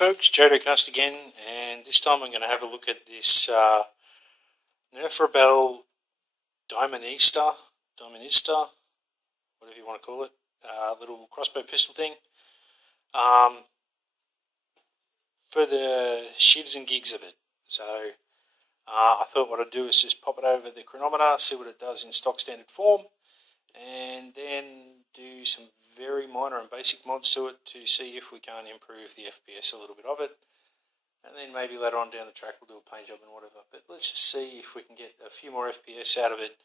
folks, Jodocast again, and this time I'm going to have a look at this Nerf Diamondista, whatever you want to call it, little crossbow pistol thing, for the shivs and gigs of it. So I thought what I'd do is just pop it over the chronometer, see what it does in stock standard form, and then do some very minor and basic mods to it to see if we can't improve the FPS a little bit of it, and then maybe later on down the track we'll do a paint job and whatever. But let's just see if we can get a few more FPS out of it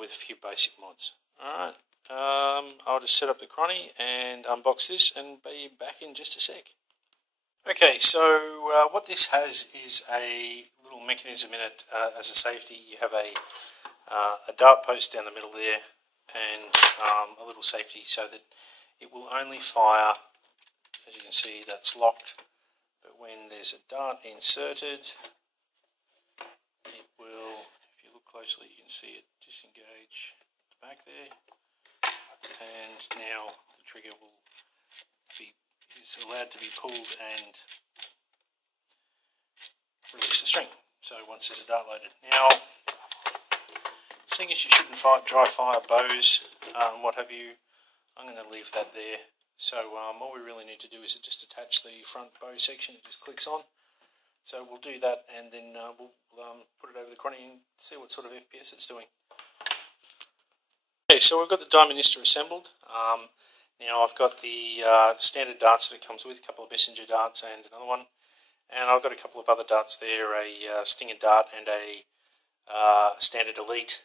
with a few basic mods. Alright, I'll just set up the cronny and unbox this and be back in just a sec. Okay, so what this has is a little mechanism in it as a safety. You have a dart post down the middle there, and a little safety so that it will only fire, as you can see that's locked, but when there's a dart inserted it will, if you look closely you can see it disengage the back there, and now the trigger is allowed to be pulled and release the string. So once there's a dart loaded. Now, seeing as you shouldn't dry fire bows, what have you, I'm going to leave that there. So all we really need to do is just attach the front bow section. It just clicks on. So we'll do that, and then we'll put it over the cronny and see what sort of FPS it's doing. Okay, so we've got the Diamondista assembled. Now I've got the standard darts that it comes with, a couple of messenger darts and another one. And I've got a couple of other darts there, a stinger dart and a standard elite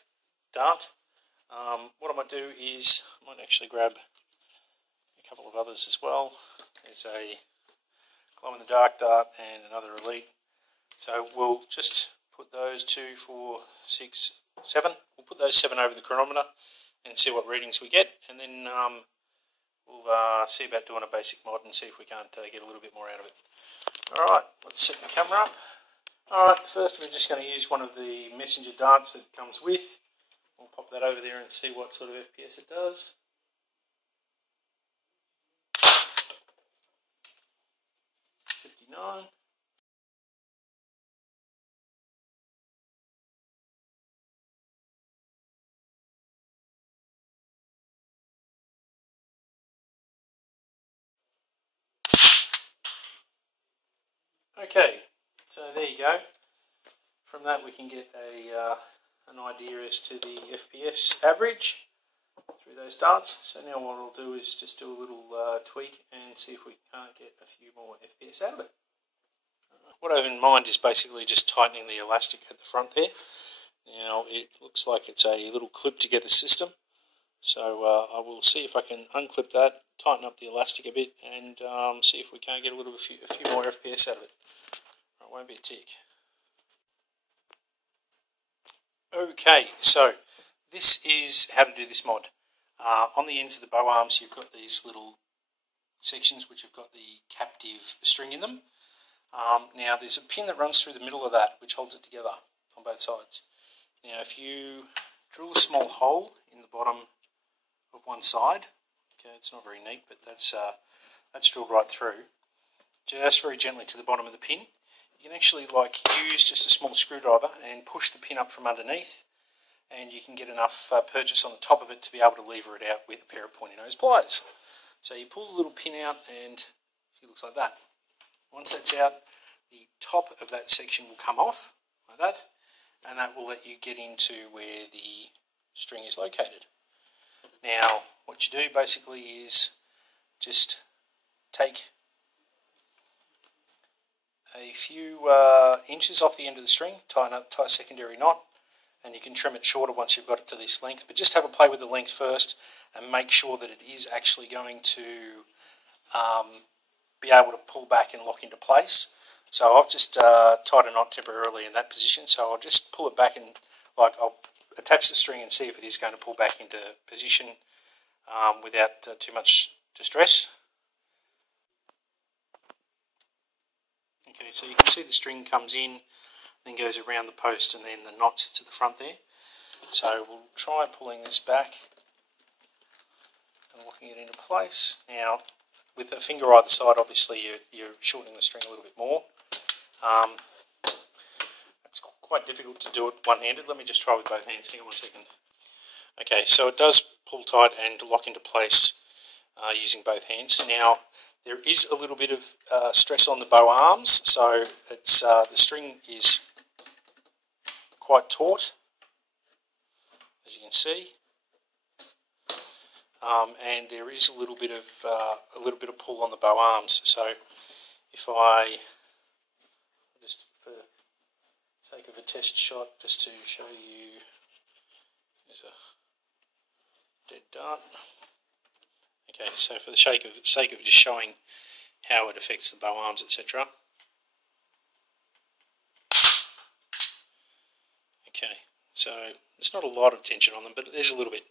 dart. What I might do is I might actually grab a couple of others as well. There's a glow in the dark dart and another elite. So we'll just put those 2, 4, 6, 7. We'll put those 7 over the chronometer and see what readings we get, and then we'll see about doing a basic mod and see if we can't get a little bit more out of it. Alright, let's set the camera up. Alright, first we're just going to use one of the messenger darts that it comes with. We'll pop that over there and see what sort of FPS it does. $59. Okay, so there you go. From that we can get an idea as to the FPS average through those darts. So now what I'll do is just do a little tweak and see if we can't get a few more FPS out of it. What I have in mind is basically just tightening the elastic at the front there. Now it looks like it's a little clip together system, so I will see if I can unclip that, tighten up the elastic a bit, and see if we can't get a few more FPS out of it. It won't be a tick. Okay, so this is how to do this mod. On the ends of the bow arms you've got these little sections which have got the captive string in them. Now there's a pin that runs through the middle of that which holds it together on both sides. Now if you drill a small hole in the bottom of one side, okay, it's not very neat, but that's drilled right through, just very gently to the bottom of the pin. You can actually use just a small screwdriver and push the pin up from underneath, and you can get enough purchase on the top of it to be able to lever it out with a pair of pointy nose pliers. So you pull the little pin out and it looks like that. Once that's out, the top of that section will come off like that, and that will let you get into where the string is located. Now what you do basically is just take a few inches off the end of the string, tie a secondary knot, and you can trim it shorter once you've got it to this length, but just have a play with the length first and make sure that it is actually going to be able to pull back and lock into place. So I've just tied a knot temporarily in that position, so I'll just pull it back and I'll attach the string and see if it is going to pull back into position without too much distress. Okay, so you can see the string comes in, then goes around the post, and then the knot sits at the front there. So we'll try pulling this back and locking it into place. Now, with a finger either side, obviously you're shortening the string a little bit more. It's quite difficult to do it one-handed. Let me just try with both hands. Hang on 1 second. Okay, so it does pull tight and lock into place using both hands. Now, there is a little bit of stress on the bow arms, so it's the string is quite taut, as you can see, and there is a little bit of pull on the bow arms. So, if I just, for sake of a test shot, just to show you, there's a dead dart. Okay, so for the sake of just showing how it affects the bow arms, etc. Okay, so there's not a lot of tension on them, but there's a little bit.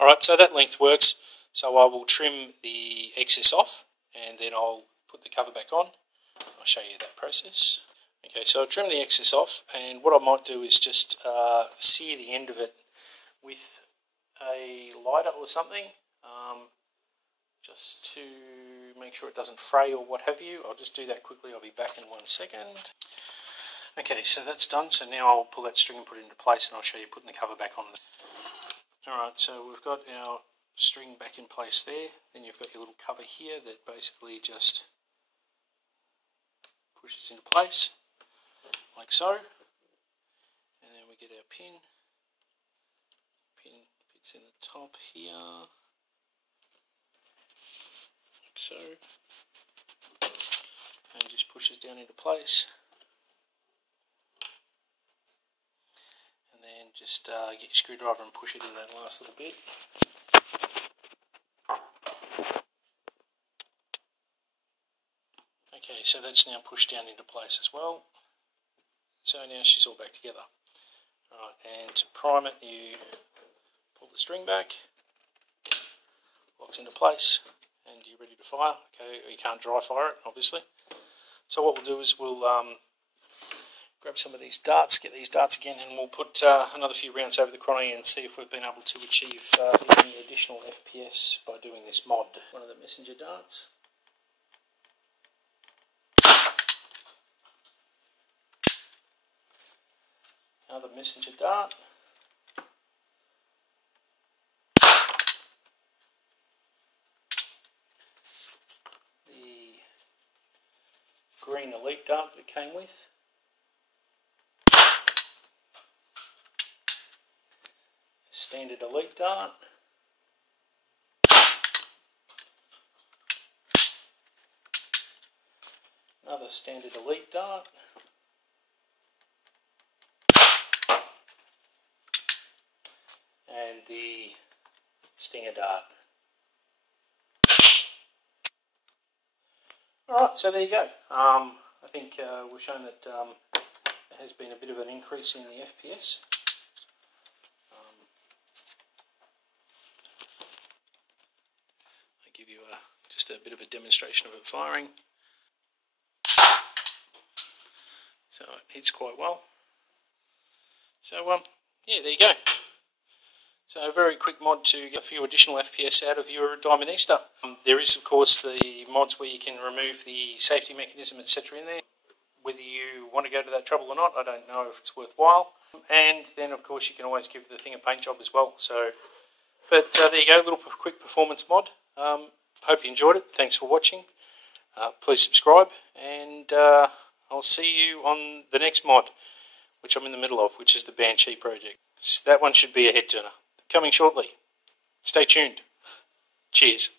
Alright, so that length works. So I will trim the excess off, and then I'll put the cover back on. I'll show you that process. Okay, so I'll trim the excess off, and what I might do is just sear the end of it with a lighter or something, just to make sure it doesn't fray or what have you. I'll just do that quickly. I'll be back in 1 second. Okay, so that's done. So now I'll pull that string and put it into place, and I'll show you putting the cover back on. Alright, so we've got our string back in place there. Then you've got your little cover here that basically just pushes into place, like so. And then we get our pin. Pin fits in the top here, like so. And just pushes down into place. And just get your screwdriver and push it in that last little bit. Okay, so that's now pushed down into place as well. So now she's all back together. Alright, and to prime it, you pull the string back, locks into place, and you're ready to fire. Okay, you can't dry fire it, obviously. So what we'll do is we'll grab some of these darts, get these darts again, and we'll put another few rounds over the chrono and see if we've been able to achieve any additional FPS by doing this mod. One of the messenger darts. Another messenger dart. The green elite dart that it came with. Standard elite dart. Another standard elite dart. And the stinger dart. Alright, so there you go. I think we've shown that there has been a bit of an increase in the FPS. I'll give you just a bit of a demonstration of it firing. So it hits quite well. So yeah, there you go. So a very quick mod to get a few additional FPS out of your Diamondista. There is of course the mods where you can remove the safety mechanism, etc. in there. Whether you want to go to that trouble or not, I don't know if it's worthwhile. And then of course you can always give the thing a paint job as well. So, but there you go, a little quick performance mod. Hope you enjoyed it. Thanks for watching. Please subscribe, and I'll see you on the next mod, which I'm in the middle of, which is the Banshee project. That one should be a head turner. Coming shortly. Stay tuned. Cheers.